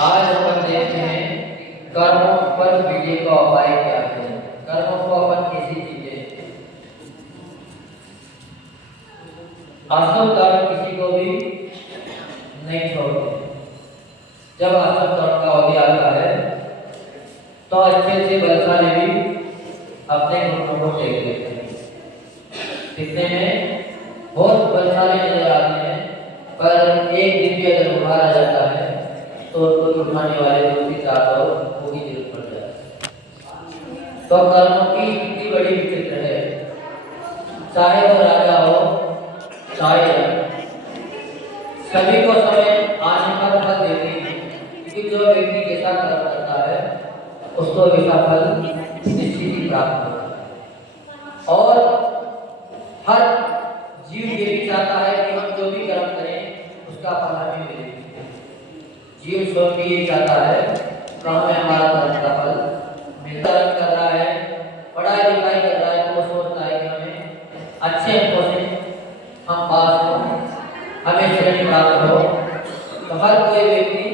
आज अपन देखते हैं कर्मों पर विजय का उपाय क्या है। कर्मों को अपन कैसे जीते। अशुभ कर्म किसी को भी नहीं छोड़ते। जब अशुभ कर्म का अवधि आता है तो अच्छे अच्छे बलशाली भी अपने घुटनों को टेक देते हैं। दिखने में बहुत बलशाली नजर आते हैं, पर एक दिन भी अगर उभारा जाता है तो उनको उठाने वाले दूसरी चाहता हो वो भी जरूरत पड़ जाती है। तो कर्मों की स्थिति बड़ी विचित्र है। चाहे वो राजा हो चाहे सभी को समय आने पर फल देते हैं, क्योंकि जो व्यक्ति जैसा कर्म करता है उसको वैसा फल निश्चित ही प्राप्त होता है। और हर जीव ये भी चाहता है कि हम जो भी कर्म करें उसका फल हमें मिले। जीव स्वयं भी ये चाहता है कि हमें हमारा कर्म का फल मिलता कर रहा है, पढ़ाई लिखाई कर रहा है तो वो सोचता है कि हमें अच्छे अंकों से हम पास हो, हमें श्रेणी प्राप्त हो। तो हर कोई व्यक्ति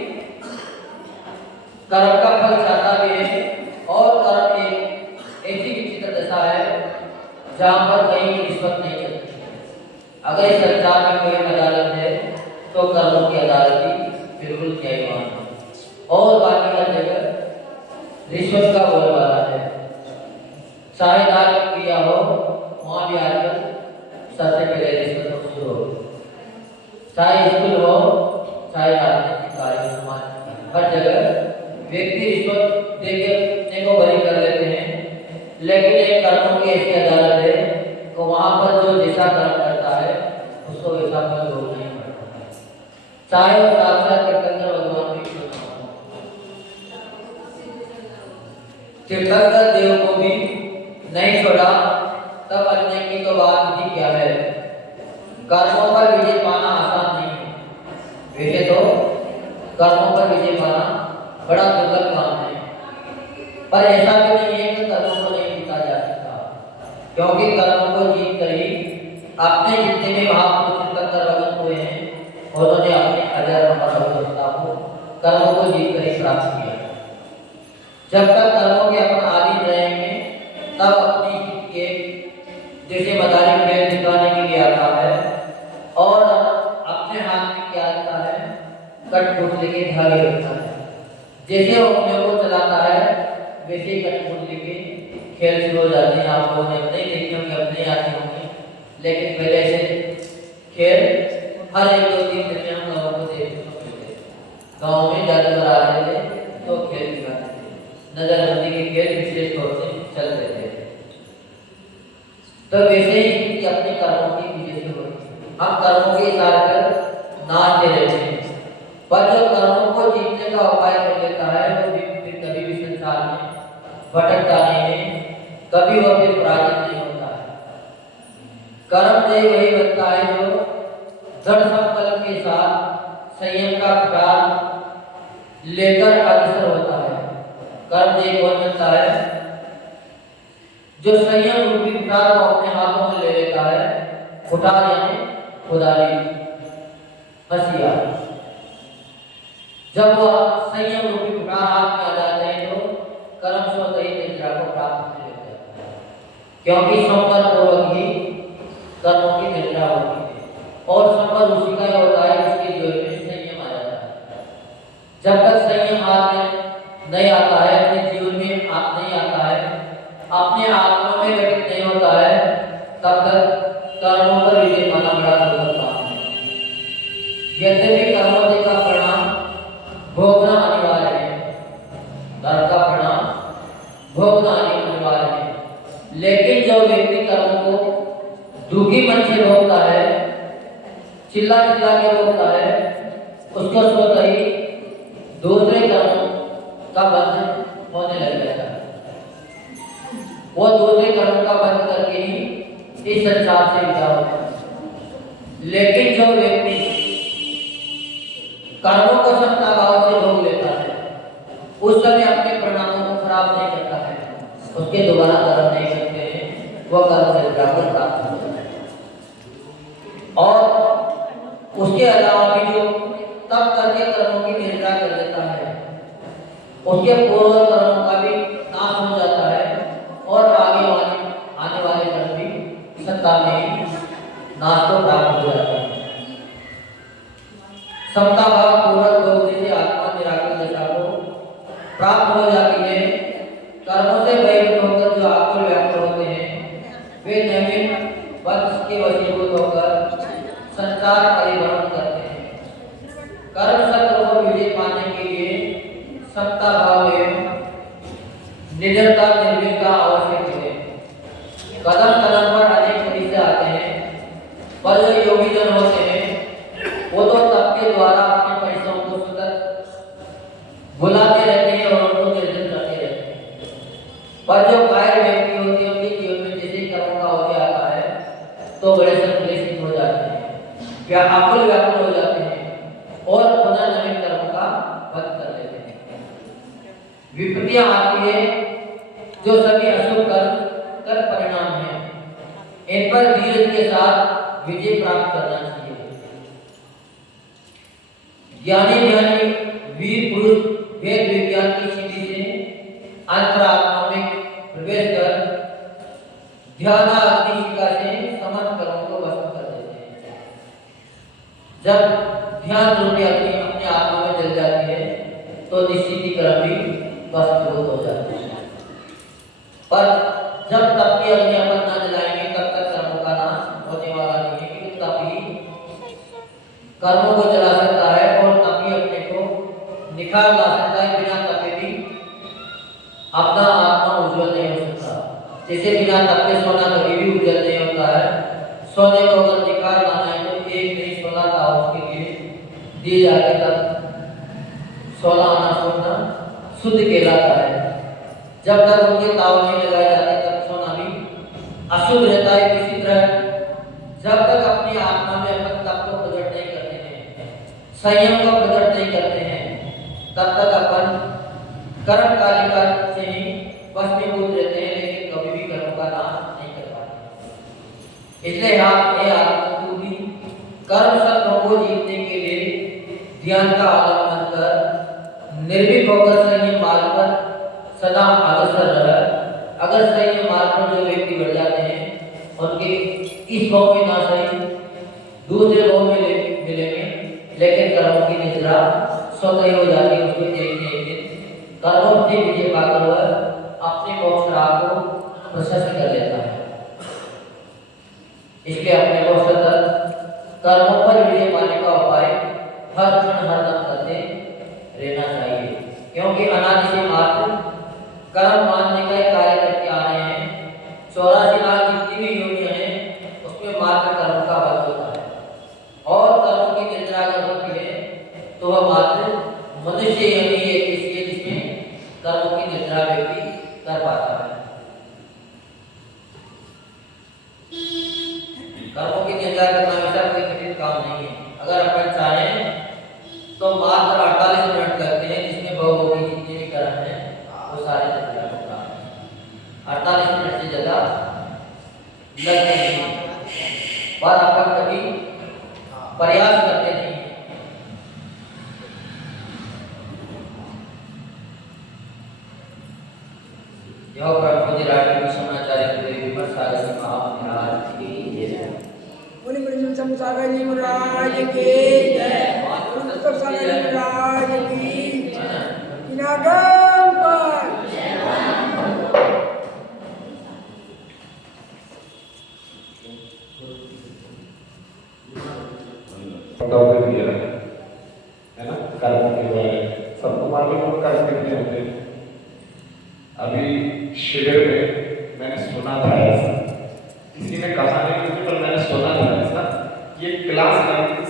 कर्म का फल चाहता भी है। और कर्म एक ऐसी विचित्र दशा है जहाँ पर कहीं रिश्वत नहीं चलती। अगर इस संसार में कोई अदालत है तो कर्मों की अदालत ही बिल्कुल न्यायवान है। और बाकी हर जगह रिश्वत का बोलबाला है। चाहे धार्मिक क्रिया हो वहाँ भी आजकल सबसे पहले रिश्वत शुरू हो। चाहे स्कूल हो चाहे राजनीतिक कार्य समाज, हर जगह व्यक्ति रिश्वत देने को बरी कर लेते हैं। लेकिन एक कर्मों की ऐसी अदालत है तो वहाँ पर जो जैसा कर्म करता है उसको वैसा फल भोगना ही पड़ता है, चाहे वो साक्षात तीर्थंकर भगवान भी क्यों ना हो। तीर्थंकर देव को भी नहीं छोड़ा तब अन्य की तो बात ही क्या है। कर्मों पर विजय पाना आसान नहीं है। वैसे तो कर्मों पर विजय पाना बड़ा दुर्लभ काम है, पर ऐसा भी नहीं है कि कर्मों को नहीं जीता जा सकता, क्योंकि कर्मों को जीत कर ही अपने जितने भी महापुरुष तीर्थंकर भगत हुए हैं उन्होंने अपने हजार अवस्था को कर्मों को जीत कर ही प्राप्त किया। जब तक कर्मों के अपन आदि रहेंगे तब अपनी के जैसे मदारी पेड़ दिखाने के लिए आता है और अपने हाथ में क्या रखता है, कठपुतली के धागे रखता है। जैसे वो अपने को चलाता है वैसे ही कठपुतली के खेल शुरू हो जाते हैं। आप लोगों ने अपने देखे होंगे, अपने आते होंगे, लेकिन पहले से खेल हर एक दो तीन दिन में हम लोगों को देखने को मिलते थे। गाँव में जादूगर आ रहे थे तो खेल दिखाते थे, नजरबंदी के खेल विशेष तौर से चलते थे। तो वैसे ही अपने कर्मों की विजय से होती है। हम कर्मों के इशारे पर नाचते रहते हैं, पर जो कर्मों को जीतने का उपाय कर लेता है वो भी कभी भी संसार में भटकता नहीं है, कभी वो फिर पराजित नहीं होता है। कर्म देव वही बनता है जो दृढ़ संकल्प के साथ संयम का प्रकार लेकर अग्रसर होता है। कर्म देव कौन बनता है? जो संयम रूपी कुठार को अपने हाथों में ले लेता है। कुठार यानी खुदारी, हसिया। जब वह संयम रूपी कुठार हाथ में आ जाते हैं तो कर्म स्वतः ही निद्रा को प्राप्त हो जाता है, क्योंकि संवर पूर्वक ही कर्मों की निद्रा होती है। और संवर उसी का होता है जिसके जीवन में संयम आ जाता है। जब तक संयम हाथ में नहीं आता है, अपने जीवन में आप नहीं आता है, अपने आत्मा में घटित नहीं होता है, तब तक कर्मों पर विजय पाना बड़ा दुर्लभ काम है। यद्यपि कर्मों का परिणाम भोगना अनिवार्य है, कर्म का परिणाम भोगना अनिवार्य है, लेकिन जो व्यक्ति कर्मों को दुखी मन से भोगता है चिल्ला चिल्ला के रोकता है, उसको स्वतः ही दूसरे कर्मों का बंधन होने लग जाता है। वो दूसरे कर्मों का बंध करके ही इस संसार से विदा होता है। लेकिन जो व्यक्ति कर्मों को समता भाव से भोग लेता है, उस समय अपने परिणामों को खराब नहीं करता है, उसके दोबारा कर्म नहीं करते हैं, वो कर्म से बराबर प्राप्त हो जाता है। और उसके अलावा भी जो तब करके कर्मों की निंदा कर देता है, उसके पूर्व कर्मों का भी नाश हो जाता है और आगे आने वाले कर्म भी सत्ता में नाश को प्राप्त हो जाता है। समता भाव पूर्वक भोगने से आत्मा निराकर दशा को प्राप्त हो जाती है। कर्मों से बहिर्मुख होकर जो आत्मा व्याप्त होते हैं, वे नवीन वंश के वशीभूत होकर संसार परिभ्रमण करते हैं। कर्म शत्रु को विजय पाने के लिए समता भाव एवं निडरता निर्भीकता आवश्यक है। कदम कदम पर अनेक समस्या आते हैं, पर जो योगी जन होते हैं वो तो तप के द्वारा अपने परिश्रम को सतत बुलाते रहते हैं और उनको निर्जन करते रहते हैं। पर जो कायर व्यक्ति होते हैं, उनके जीवन में जैसे कर्मों का होते आता है तो बड़े संक्लेशित हो जाते हैं, व्याकुल व्याकुल हो जाते हैं और पुनः नवीन कर्म का वध कर लेते हैं। विपत्तियां आती है जो सभी अशुभ कर्म कर परिणाम है, इन पर धीरज के साथ विजय प्राप्त करना चाहिए। ज्ञानी ज्ञानी वीर पुरुष वेद विज्ञान की सिद्धि से अंतरात्मा में प्रवेश कर ध्यान अग्नि शिखा से समस्त कर्मों को भस्म कर देते हैं। जब ध्यान रूपी अग्नि अपने आत्मा में जल जाती है तो निश्चित ही कर्म भी भस्मीभूत हो जाते हैं। पर जब तप की अग्नि अपन न जलाएंगे तब तक कर्मों का नाश होने वाला नहीं है, क्योंकि तप ही कर्मों को जला सकता है और तप ही अपने को निखार ला सकता है। बिना तपे भी अपना आत्मा उज्जवल नहीं हो सकता। जैसे बिना तप के सोना कभी भी उज्जवल नहीं होता है। सोने को अगर निखार लाना है तो एक नहीं 16 का उसके लिए दिए जाते तब 16 आना सोना शुद्ध कहलाता है। जब तक उनके ताव नहीं लगाए जाते तब सोना भी अशुद्ध रहता है। इसी तरह जब तक अपनी आत्मा में अपन तप को प्रकट नहीं करते हैं, संयम को प्रकट नहीं करते हैं, तब तक अपन कर्म कालिका से ही भस्मीभूत रहते हैं, लेकिन कभी भी कर्म का नाश नहीं कर पाते। इसलिए आप तू भी कर्म शत्रुओं को जीतने के लिए ध्यान का अवलंबन कर निर्भीक होकर संयम मार्ग पर सदा अग्रसर रह। अगर संयम मार्ग पर जो व्यक्ति बढ़ जाते हैं, उनके इस भाव में ना सही दूसरे भाव में मिलेंगे, लेकिन कर्मों की निद्रा स्वतः हो जाती है। उसको देखने एक दिन कर्मों से विजय पाकर वह अपने मोक्ष राह को प्रशस्त कर लेता है। इसलिए अपने को सतत कर्मों पर विजय पाने का उपाय हर क्षण हर दम करते रहना चाहिए, क्योंकि अनादि से मात्र कर्म मानने का कार्य करके आ रहे हैं। 84 लाख जितनी भी योनियां हैं उसमें मात्र कर्म का वध होता है, और कर्मों की निद्रा अगर होती है तो वह मात्र मनुष्य योनि है, इसलिए जिसमें कर्मों की निद्रा व्यक्ति कर पाता है। कर्मों की निद्रा करना वैसा कोई कठिन काम नहीं है। अगर अपन चाहें तो मात्र 48 मिनट लगते हैं, जिसमें बहुभोगी जितने भी कर्म हैं वो सारे निद्रा होता है। 48 मिनट से ज्यादा लगते नहीं, पर अपन कभी प्रयास करते नहीं। यह प्रभु जी राष्ट्र की समाचार्य पूरे विमर्श सागर महाराज की जय। बोले बड़े सागर जी महाराज की जय। उत्तर सागर जी महाराज की नागम पर है ना, कर्मों के बारे सबको मालूम है कर्म कितने होते हैं। अभी शिविर में मैंने सुना था ऐसा, किसी ने कहा नहीं मुझे, पर मैंने सुना था ऐसा, ये क्लास लगती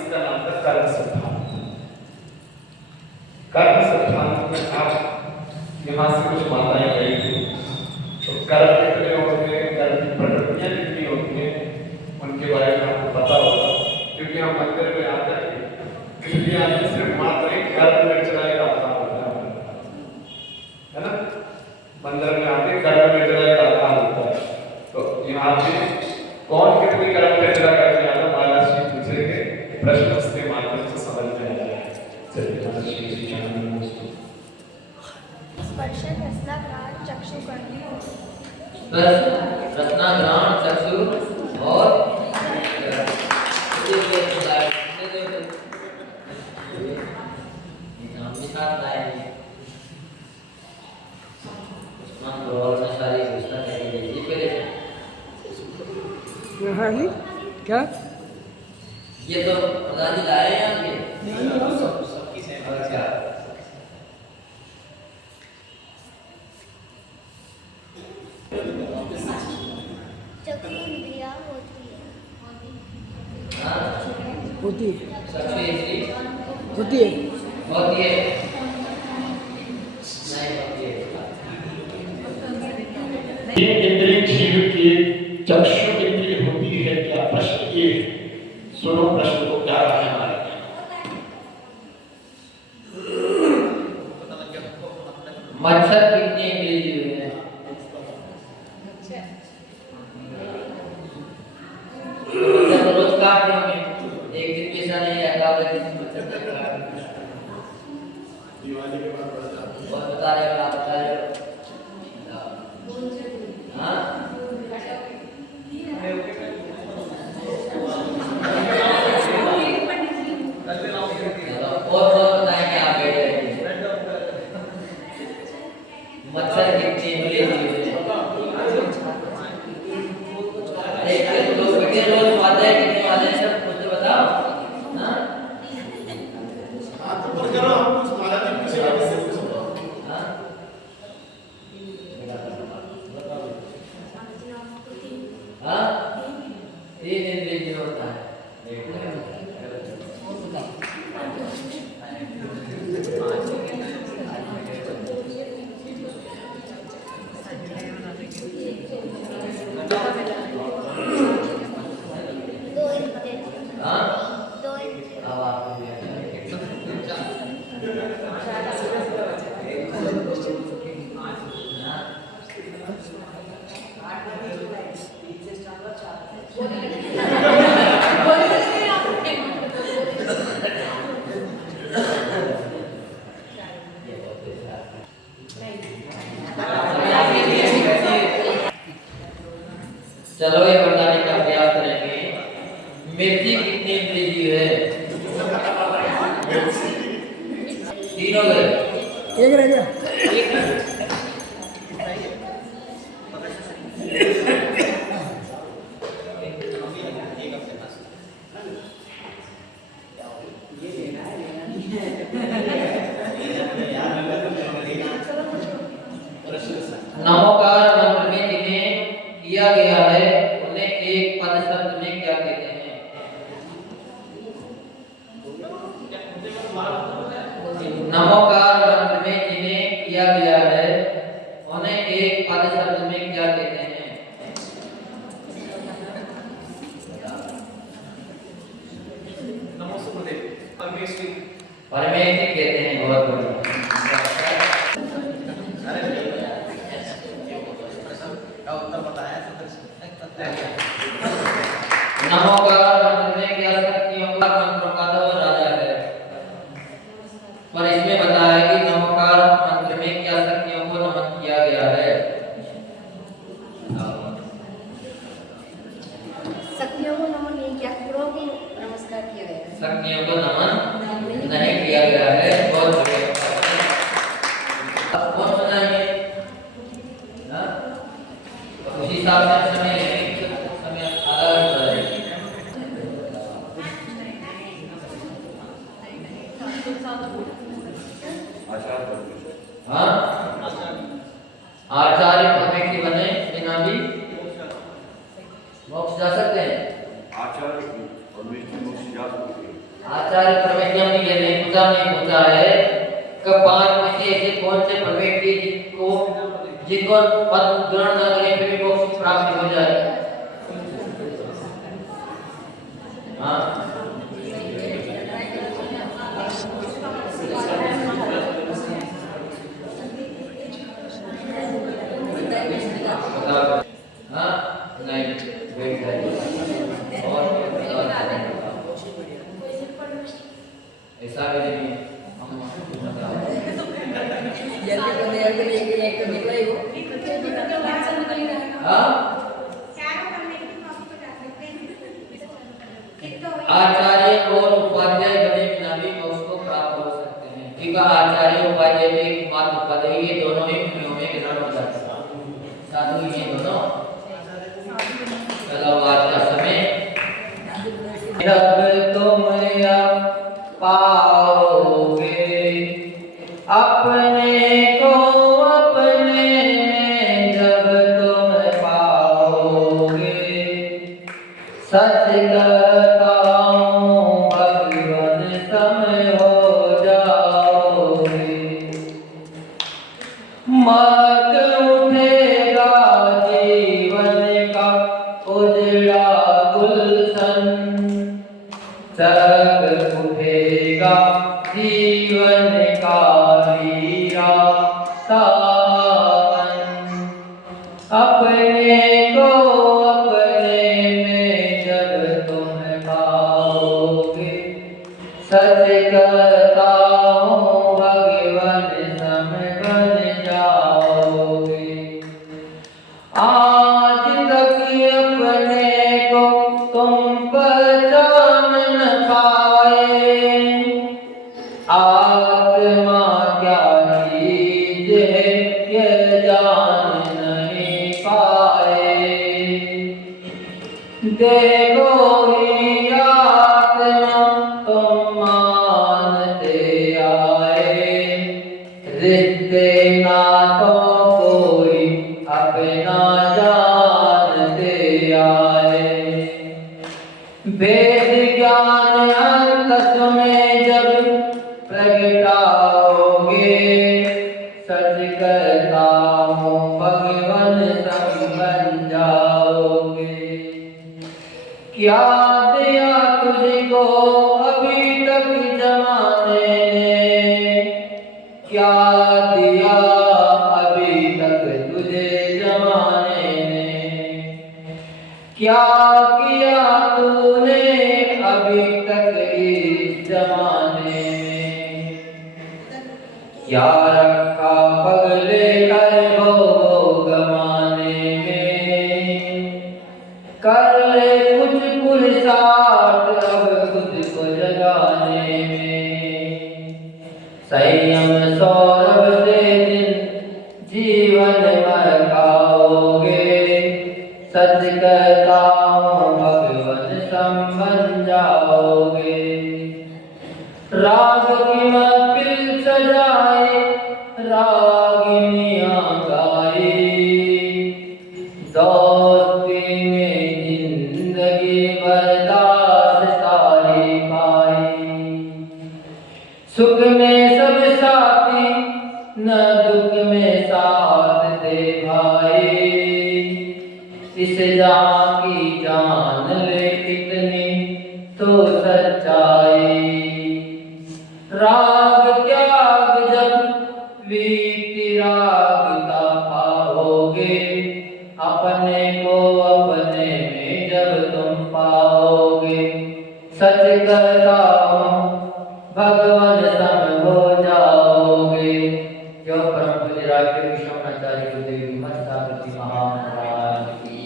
स्पर्श रसनाघ्राण चक्षु कर्णी रत्नाग्राण चक्षु और हाँ जी क्या ये तो प्रधान जी लाए हैं आपके अच्छा चक्षु इंद्रिया होती है हाँ होती है चक्षु इंद्री होती है होती है नहीं होती है ये इंद्रिय जीव की चक्षु इंद्रिय होती है क्या? प्रश्न ये सुनो, प्रश्न को क्या है हमारे मच्छर कितने इंद्रिय जीव हैं? जब रोज काट रहे होंगे एक दिन भी ऐसा नहीं आता होगा किसी मच्छर का काट दिवाली के बाद बढ़ जाता और बता रहे हो आप बता रहे हो हाँ और बताएंगे आप मच्छर कितने इंद्रिय जीव हैं? लोग कितने रोज खाते हैं कितने वाले सब खुद तो बताओ हाँ हाथ ऊपर करो, हम कुछ माला नहीं पूछे वापस से पूछो। हाँ हाँ तीन इंद्रिय जीव होता है दो इंद्रिय हाँ दो इंद्रिय अब आप चलो ये बताने का प्रयास करेंगे मिर्ची कितनी इंद्रिय जीव है? तीन हो गए एक रह गया नमोकार मंत्र में जिन्हें किया गया है उन्हें एक पद शब्द में क्या कहते हैं? नमोकार मंत्र में जिन्हें किया गया है उन्हें एक पद शब्द में क्या कहते हैं? परमेश्वरी कहते हैं। बहुत बढ़िया नमोकार मंत्र में क्या शक्तियों का मंत्रों का तो राजा है, पर इसमें बताया कि नमोकार मंत्र में क्या शक्तियों को नमन किया गया है? शक्तियों को नमन नहीं किया, गुरुओं को नमस्कार किया गया है। शक्तियों को नमन नहीं किया गया है। बहुत बढ़िया। अब कौन सुनाएंगे? हाँ? उसी हिसाब से समय लेंगे, समय आधा घंटा लगेगा। हाँ? आचार्य परमेश्वरी बने बिना भी मोक्ष जा सकते हैं। आचार्य परमेश्वरी हमने ये नहीं पूछा है कि पांच में से ऐसे कौन से परमेश्वरी जिनको पद ग्रहण न करें फिर भी मोक्ष प्राप्त हो जाए? हाँ हाँ नहीं वेट करिए और ऐसा भी नहीं हम आचार्य और उपाध्याय बने बिना भी मोक्ष को प्राप्त हो सकते हैं। ठीक है, आचार्य उपाध्याय में एक बात उपाध्याय ये दोनों ही मुनियों में ग्रहण हो जाते हैं। साधु ये दोनों चलो आज का समय जब तुम पाओगे अपने को अपने में, जब तुम पाओगे सच कहता हूँ भगवान सम हो जाओगे। मग उठेगा जीवन का उजड़ा गुलशन, जग उठेगा जीवन का वीरा सावन। अपने को अपने में जब तुम पाओगे सच कहता हूँ भगवान सम बन जाओगे। आज तक अपने को तुम पहचान न पाए, आत्मा क्या चीज है ये जान नहीं पाए। देखो ही आत्मा तुम मानते आए, रिश्ते नातों कोई अपना जानते आए। वेद ज्ञान अंत में जब प्रगटाओगे सच कहता हूँ भगवान सम बन जाओगे। क्या दिया तुझको अभी तक जमाने ने, क्या दिया अभी तक तुझे जमाने ने, क्या किया तूने अभी तक इस जमाने में। क्या रखा पगले कर वो गमाने में, कर ले कुछ पुरुषार्थ अब खुद को जगाने में। संयम सौरभ से दिन जीवन महकाओगे, सच कहता हूँ भगवान सम बन जाओगे। राग की महफिल सजाए रागिनियाँ गाई, दोस्ती में जिंदगी बर्दाश्त सारी पाई। सुख में सब साथी न दुख में साथ दे भाई, इस जहाँ की जान ले कितनी तो सच्चाई। राग त्याग जब वीतरागता पाओगे, अपने को अपने में जब तुम पाओगे सच कहता हूँ भगवान सम हो जाओगे। जो परम पूज्य राष्ट्रीय विश्वनाचार्य गुरुदेव महर्षि महाराज की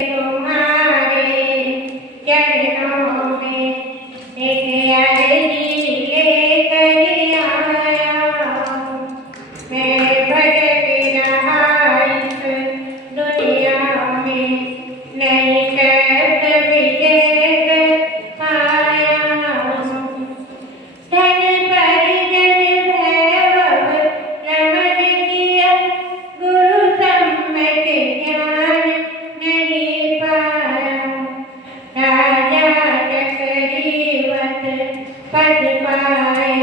तुम्हारे चरणों में एक अर्जी लेकर आया हूँ। मैं भटक रहा इस दुनिया में, नहीं कर विजय पाया हूँ। धन परिजन भैरव रमन किया, गुरु सम्मत ज्ञान नहीं पाया। राजा चक्रीवत पद पाए,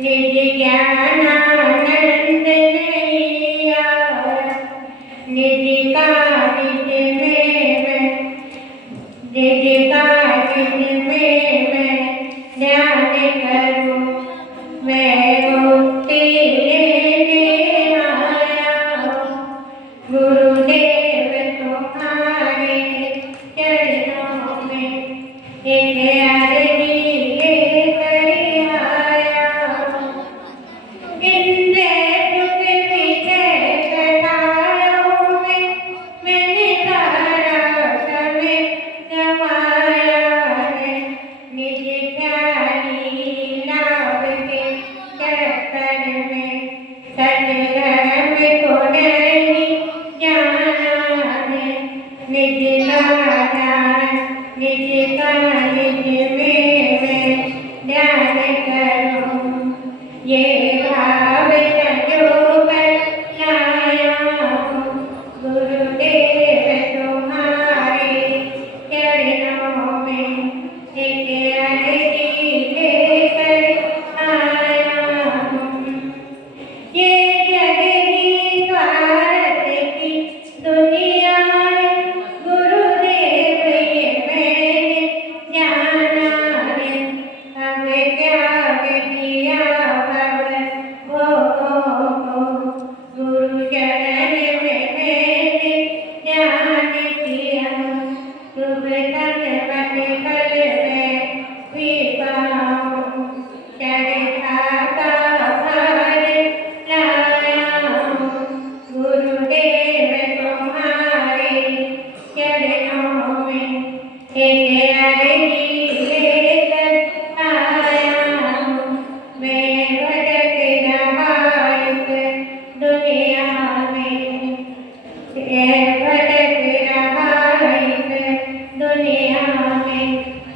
निज ज्ञानानंद नहीं आया। निज कारिज में मैं ध्यान करूं, मैं मुक्ति लेने आया हूँ। गुरुदेव तुम्हारे चरणों में एक अर्जी लेकर आया हूँ। सतधर्म को नहीं जाना है, निज का निज का निज में ध्यान करो, ये भाव संजोकर लाया हूँ, गुरुदेव तुम्हारे चरणों में एक अर्जी लेकर आया हूँ। ये जग ही स्वार्थ की दुनिया है, गुरुदेव ये मैंने जाना है, अब त्याग दिया भव गुरु चरण में मैंने ध्यान किया, शुभ सत्संग फल में भी पाऊं, चरखा का भार लाया हूँ, गुरुदेव तुम्हारे चरणों में एक अर्जी लेकर आया हूँ। मैं भटक रहा इस दुनिया में, भटक रहा इस दुनिया में,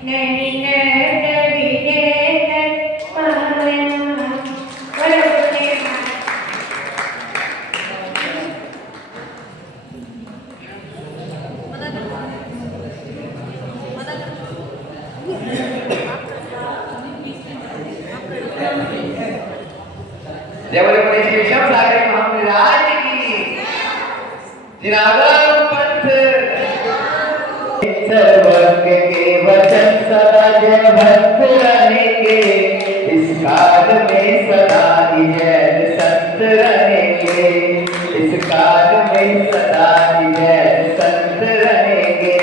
नहीं कर विजय कर पाया। बोलो गुरुदेव देवले परे श्री विषम सागर महाराज की जिनागम पंथ सर्वज्ञ के वचन सदा जय भक्त रहेंगे, इस काल में सदा ही जय संत रहेंगे, इस काल में सदा ही जय संत रहेंगे,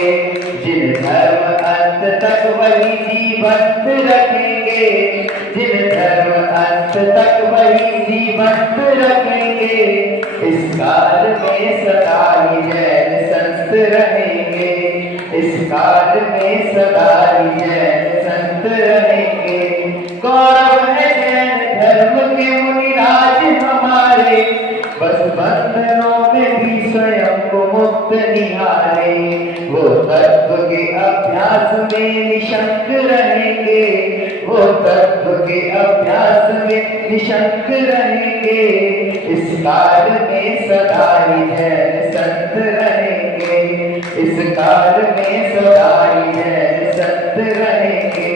जिन धर्म अंत तक वही जीवंत रखेंगे, जिन धर्म अंत तक वही जीवंत रखेंगे, इस काल में सदा ही जय संत रहेंगे, इस काल में सदा ही जय संत रहेंगे। गौरव है जैन धर्म के मुनिराज हमारे, बस बंधनों में भी स्वयं को मुक्त निहारे, वो तत्व के अभ्यास में निशंक रहेंगे, वो तत्व के अभ्यास में निशंक रहेंगे, इस काल में सदा ही जय संत रहेंगे, इस काल में सदा ही जय संत रहेंगे।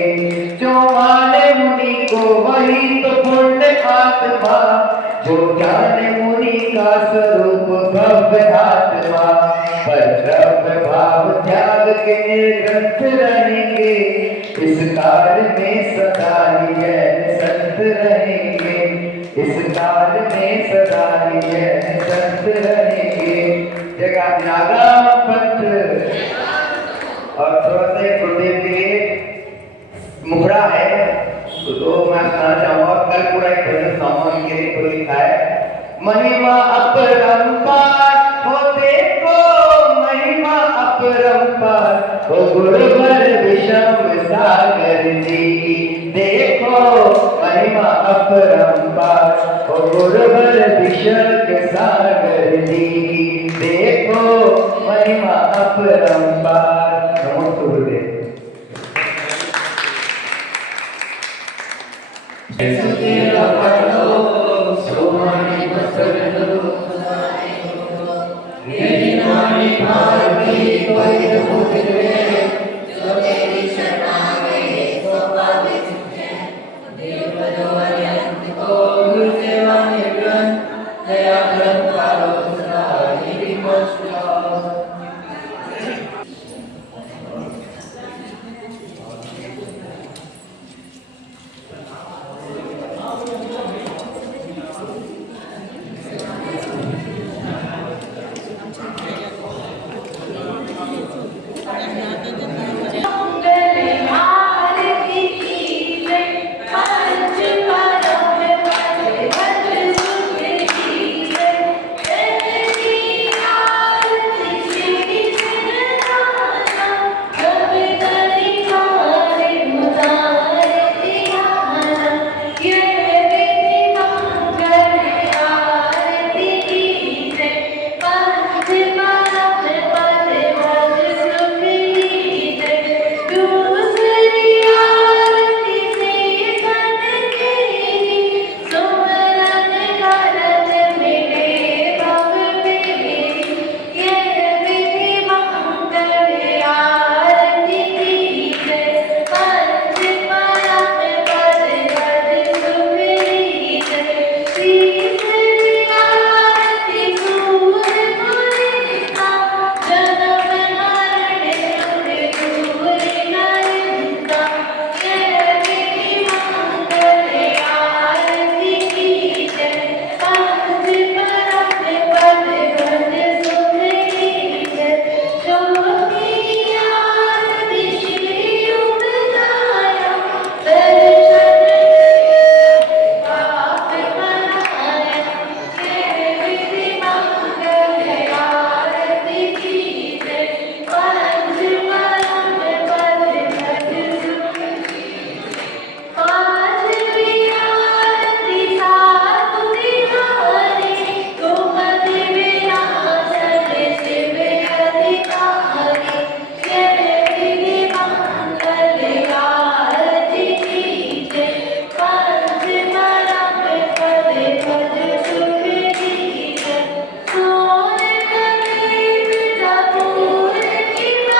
जो माने मुनि को वही तो पुण्य आत्मा, जो जाने मुनि का स्वरूप भव्य आत्मा, पर द्रव्य भाव त्याग के निर्ग्रंथ रहेंगे, इस काल में सदा ही जय संत रहेंगे, इस काल में सदा ही जय संत रहेंगे। जगह नागा पंथ और थोड़ा सा गुरुदेव के मुखड़ा है तो मैं सुनाना चाहूंगा। कल पूरा एक भजन सुनाऊंगा, इनके लिए पूरा लिखा है। महिमा अपरंपार हो देखो, महिमा अपरंपार हो गुरुवर विषम सागर जी, देखो महिमा अपरंपार हो गुरुवर विषम सागर जी, देखो महिमा अपरंपार। नमो गुरुदेव। दया